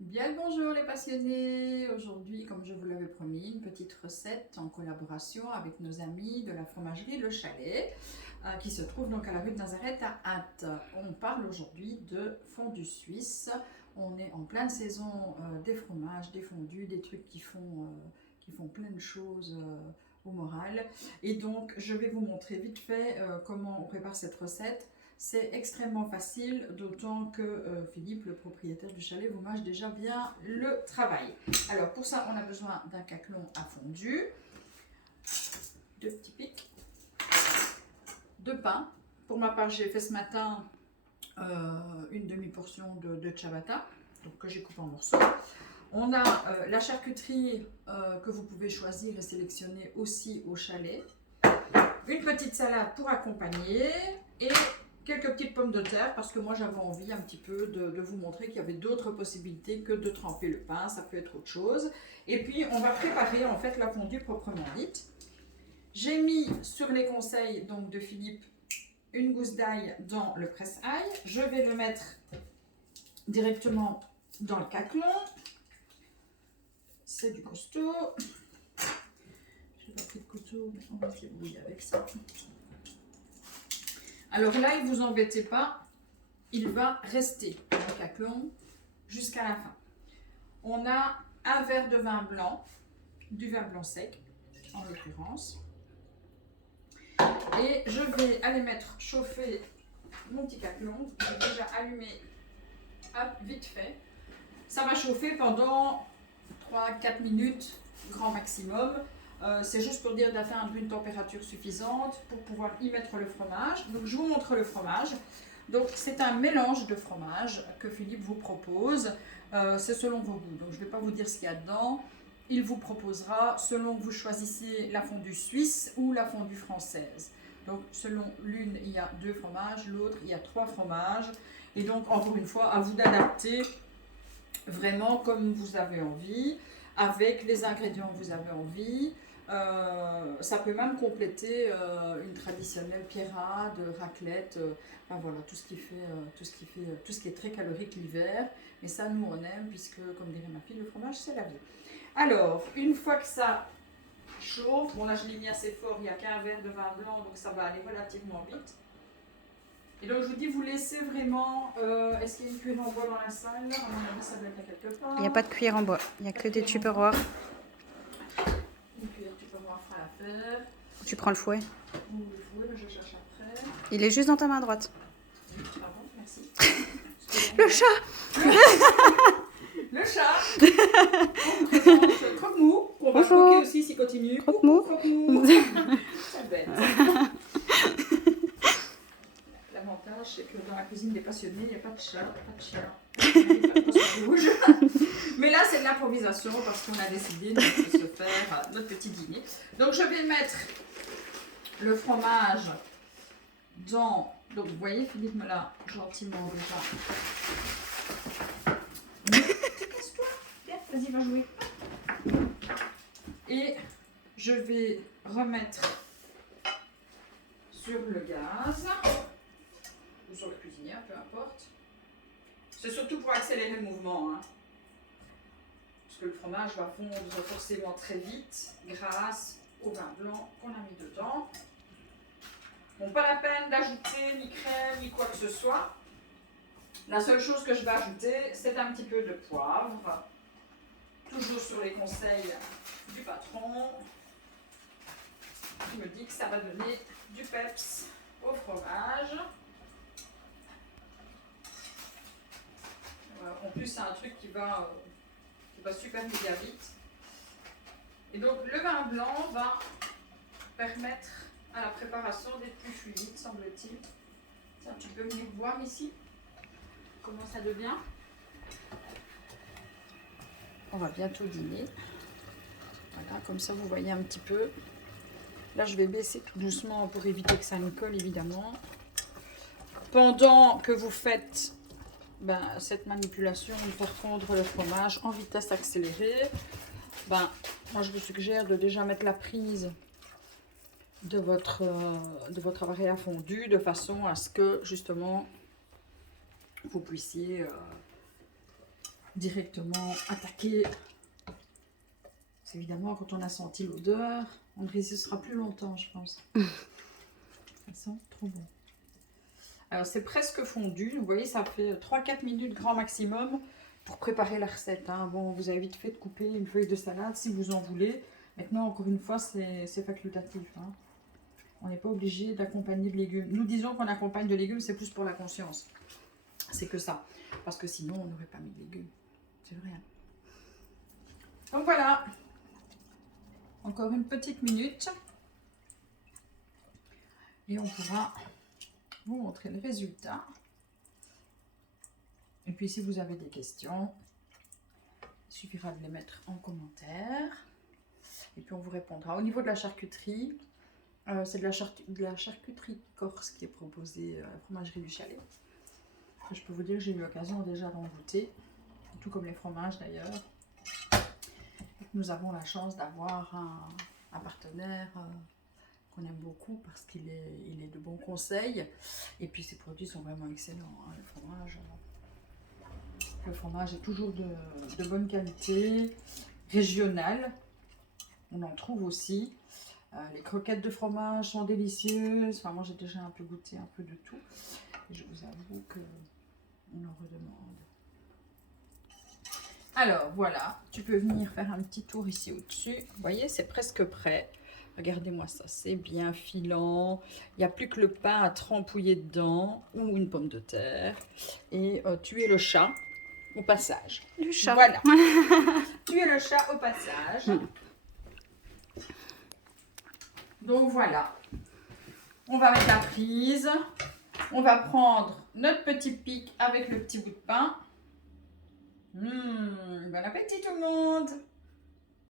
Bien le bonjour les passionnés. Aujourd'hui, comme je vous l'avais promis, une petite recette en collaboration avec nos amis de la fromagerie Le Chalet qui se trouve donc à la rue de Nazareth à Ath. On parle aujourd'hui de fondue suisse. On est en pleine saison des fromages, des fondus, des trucs qui font plein de choses au moral. Et donc, je vais vous montrer vite fait comment on prépare cette recette. C'est extrêmement facile, d'autant que Philippe, le propriétaire du chalet, vous mâche déjà bien le travail. Alors pour ça, on a besoin d'un caclon à fondu, deux petits pics, de pain. Pour ma part, j'ai fait ce matin une demi-portion de ciabatta, donc que j'ai coupé en morceaux. On a la charcuterie que vous pouvez choisir et sélectionner aussi au chalet. Une petite salade pour accompagner et quelques petites pommes de terre parce que moi j'avais envie un petit peu de vous montrer qu'il y avait d'autres possibilités que de tremper le pain, ça peut être autre chose. Et puis on va préparer en fait la fondue proprement dite. J'ai mis sur les conseils donc de Philippe une gousse d'ail dans le presse-ail. Je vais le mettre directement dans le caclon. C'est du costaud. Je n'ai pas pris de couteau, mais on va se débrouiller avec ça. Alors là, ne vous embêtez pas, il va rester dans le caclon jusqu'à la fin. On a un verre de vin blanc, du vin blanc sec en l'occurrence. Et je vais aller mettre chauffer mon petit caclon. J'ai déjà allumé vite fait. Ça va chauffer pendant 3-4 minutes, grand maximum. C'est juste pour dire d'atteindre une température suffisante pour pouvoir y mettre le fromage. Donc je vous montre le fromage. Donc c'est un mélange de fromage que Philippe vous propose. C'est selon vos goûts. Donc je ne vais pas vous dire ce qu'il y a dedans. Il vous proposera selon que vous choisissez la fondue suisse ou la fondue française. Donc selon l'une il y a 2 fromages, l'autre il y a 3 fromages. Et donc encore une fois à vous d'adapter vraiment comme vous avez envie, avec les ingrédients que vous avez envie. Ça peut même compléter une traditionnelle pierrade, raclette, enfin voilà, tout ce qui est très calorique l'hiver. Mais ça, nous, on aime, puisque, comme dirait ma fille, le fromage, c'est la vie. Alors, une fois que ça chauffe, bon là, je l'ai mis assez fort, il n'y a qu'un verre de vin blanc, donc ça va aller relativement vite. Et donc, je vous dis, vous laissez vraiment... est-ce qu'il y a une cuillère en bois dans la salle? À mon avis, ça doit être quelque part. Il n'y a pas de cuillère en bois, il n'y a que des tupperwares. Une cuillère, tu peux voir, fera l'affaire. Tu prends le fouet. Ou le fouet, je cherche après. Il est juste dans ta main droite. Pardon, merci. Le chat. Le chat. On présente Croque-Mou. On va Bonjour. croquer aussi s'il continue. Croque-Mou. Croque-Mou. C'est bête. L'avantage, c'est que dans la cuisine des passionnés, il n'y a pas de chat, pas de chien. Pas de poisson rouge. Mais là, c'est de l'improvisation parce qu'on a décidé de se faire notre petit dîner. Donc, je vais mettre le fromage dans... Donc, vous voyez, Philippe me l'a gentiment déjà... Casse-toi. Viens, vas-y, va jouer. Et je vais remettre sur le gaz ou sur le cuisinière, peu importe. C'est surtout pour accélérer le mouvement, hein. Parce que le fromage va fondre forcément très vite grâce au vin blanc qu'on a mis dedans. Bon, pas la peine d'ajouter ni crème ni quoi que ce soit. La seule chose que je vais ajouter, c'est un petit peu de poivre. Toujours sur les conseils du patron, qui me dit que ça va donner du peps au fromage. En plus, c'est un truc qui va super méga vite. Et donc, le vin blanc va permettre à la préparation d'être plus fluide, semble-t-il. Tiens, tu peux venir voir ici comment ça devient. On va bientôt dîner. Voilà, comme ça, vous voyez un petit peu. Là, je vais baisser tout doucement pour éviter que ça nous colle, évidemment. Pendant que vous faites cette manipulation de faire fondre le fromage en vitesse accélérée, moi, je vous suggère de déjà mettre la prise de votre appareil à fondu de façon à ce que, justement, vous puissiez directement attaquer. C'est évidemment, quand on a senti l'odeur, on ne résistera plus longtemps, je pense. Ça sent trop bon. Alors, c'est presque fondu. Vous voyez, ça fait 3-4 minutes grand maximum pour préparer la recette. Hein. Bon, vous avez vite fait de couper une feuille de salade si vous en voulez. Maintenant, encore une fois, c'est facultatif. Hein. On n'est pas obligé d'accompagner de légumes. Nous disons qu'on accompagne de légumes, c'est plus pour la conscience. C'est que ça. Parce que sinon, on n'aurait pas mis de légumes. C'est vrai. Hein. Donc voilà. Encore une petite minute. Et on pourra vous montrer le résultat. Et puis si vous avez des questions, il suffira de les mettre en commentaire. Et puis on vous répondra. Au niveau de la charcuterie, c'est de la charcuterie corse qui est proposée à la fromagerie du Chalet. Je peux vous dire que j'ai eu l'occasion déjà d'en goûter, tout comme les fromages d'ailleurs. Nous avons la chance d'avoir un partenaire qu'on aime beaucoup parce qu'il est de bons conseils. Et puis ses produits sont vraiment excellents. Hein. Le fromage est toujours de bonne qualité, régional. On en trouve aussi. Les croquettes de fromage sont délicieuses. Enfin, moi, j'ai déjà un peu goûté un peu de tout. Et je vous avoue qu'on en redemande. Alors, voilà. Tu peux venir faire un petit tour ici au-dessus. Vous voyez, c'est presque prêt. Regardez-moi ça, c'est bien filant. Il n'y a plus que le pain à trempouiller dedans ou une pomme de terre. Et tuer le chat au passage. Le chat. Voilà. Tuer le chat au passage. Donc voilà. On va mettre la prise. On va prendre notre petit pic avec le petit bout de pain. Bon appétit tout le monde!